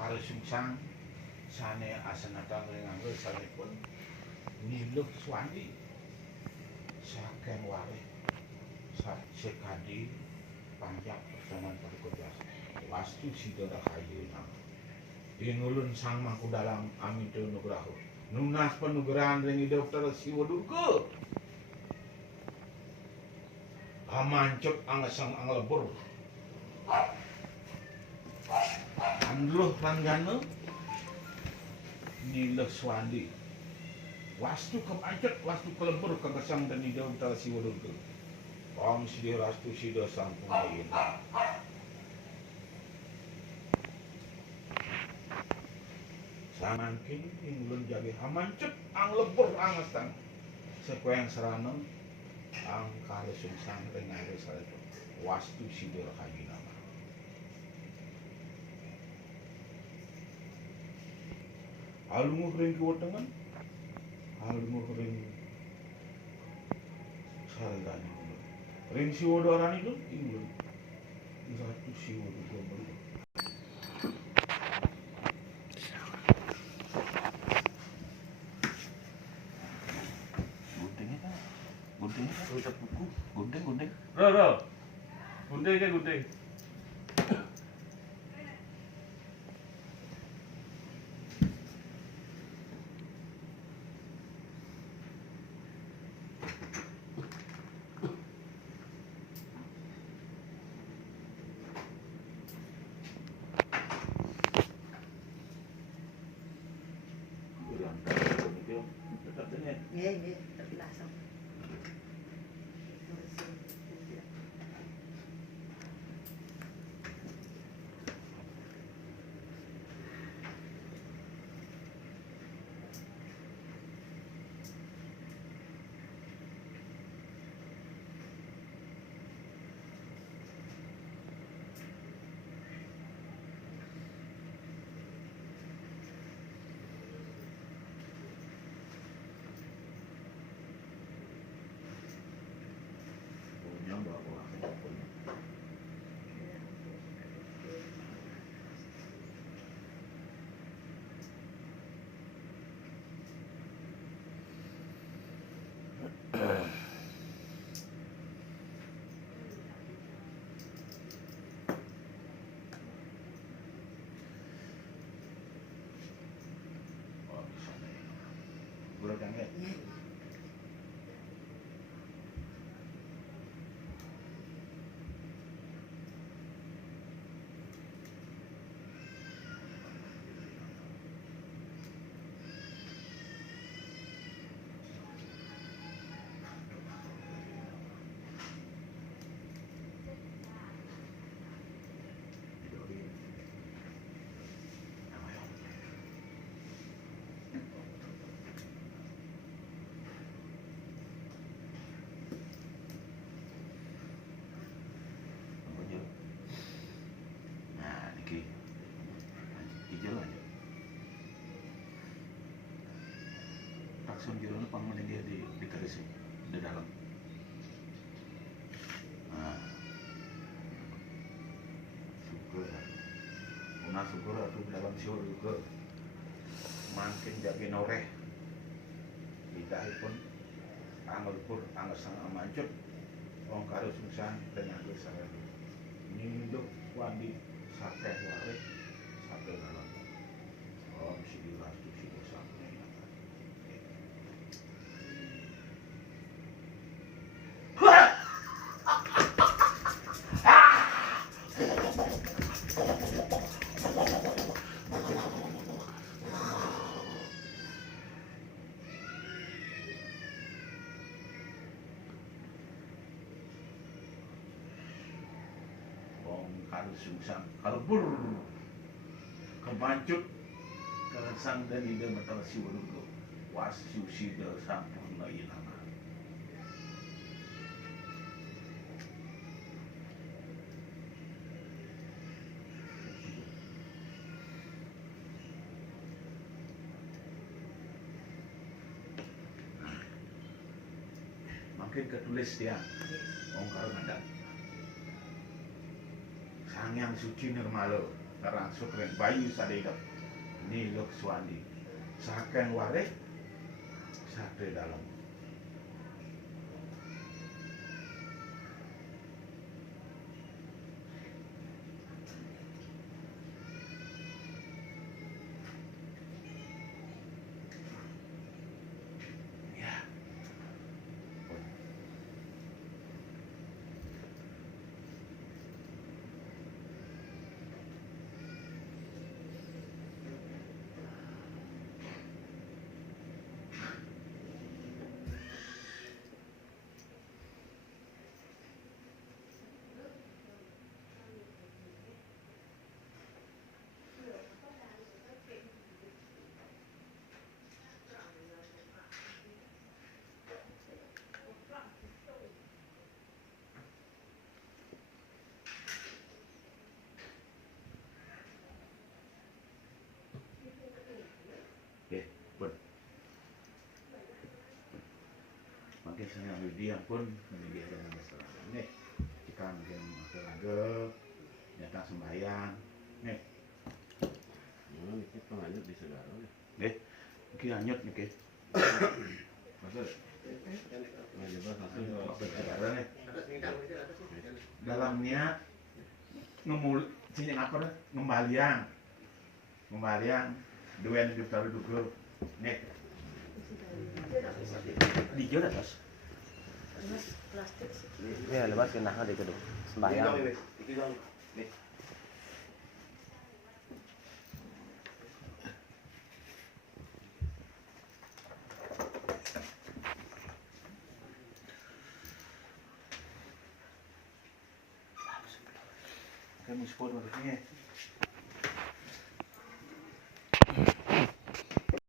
karo sungsang sane asanata nganggo sanepun niluh swandi saking warih sekadi panjang persoalan perkudas wastu sidora kayu nama inulun sang mangku dalam amitu nugraho nunas penugrahan ring dokter siwadurga amancuk angesang anglebur andluh ranggana niluh swandi wastu kemancet wastu kelebur kegesang dan ida utara siwadurga om sidi rastu sida sang pungayin samangkin inglun jagi hamancet ang lebur angesang sekueng serana ang kare sungsang rengare sarito wastu sida kayu nama alunguh ring kiwatengan alunguh ring sarigani ring siwadorani itu inglun ratu siwadurga merga ucap buku gunting Ro gunting ke gunting Iya, langsung. Langsung jalan pangmane dia di kerisi di dalam. Nah, syukur. Una syukur atuh dalam syukur juga. Mangkin jagi noreh. Lidahipun angelpur angesang amancut. Wong karo sungsang dengan sareng. Ninduk wandi sakeh waris sakeh dalam. Om sidi rastu sida sampai. Karo sungsang kalebur kemancut keresang dan ide metal siwadurga wastu sida sampurna ilana makin ketulis dia wong karo nandang Sangyang Suci Nirmala ngarangsuk rek bayu sadedap niluk suandi saken warek sate dalam. Ya. Pun. Makin saya dia pun menjadi dengan masalah nih. Kita mungkin laga nyata sembahyang nih. Ini penganut di segala. Mungkin anyut nih ke. Maksud segala nih. Dalam niat ngembalian dua hidup taruh dugur nih di jalan atas Plastik sih. Ya, lepas kena di gedung sembahyang. kan muspon maksudnya